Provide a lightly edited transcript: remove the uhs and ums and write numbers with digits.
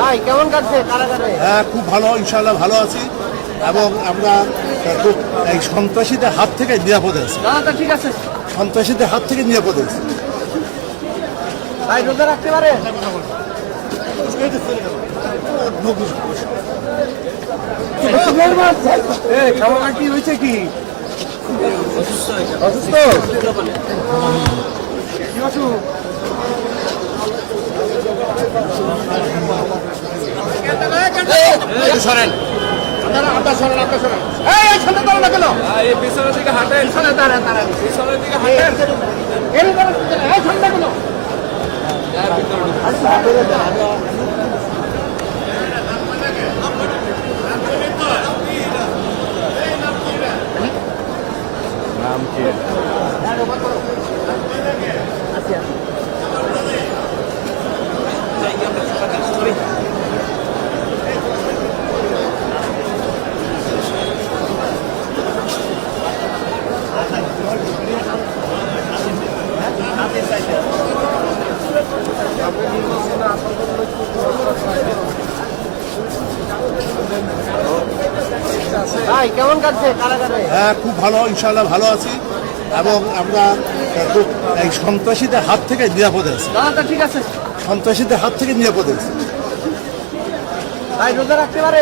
ভাই কেমন কাটছে কারাগারে? হ্যাঁ, খুব ভালো, ইনশাআল্লাহ ভালো আছি এবং আমরা খুব এই সন্ত্রাসীদের হাত থেকে নিরাপদে আছি। ঠিক আছে সন্ত্রাসীদের হাত থেকে নিরাপদে আছি। ভাই রোজা রাখতে পারে? খাওয়া কি হয়েছে কি? অসুস্থ? কি অসুখ? সরেন পিছনের দিকে হাঁটেন, পিছনের দিকে হাঁটেন। নাম কি? ভাই কেমন কাটছে কারাগারে? হ্যাঁ, খুব ভালো, ইনশাআল্লাহ ভালো আছি এবং আমরা খুব এই সন্ত্রাসীদের হাত থেকে নিরাপদে আছি। ঠিক আছে সন্ত্রাসীদের হাত থেকে নিরাপদে আছি। ভাই রোজা রাখতে পারে?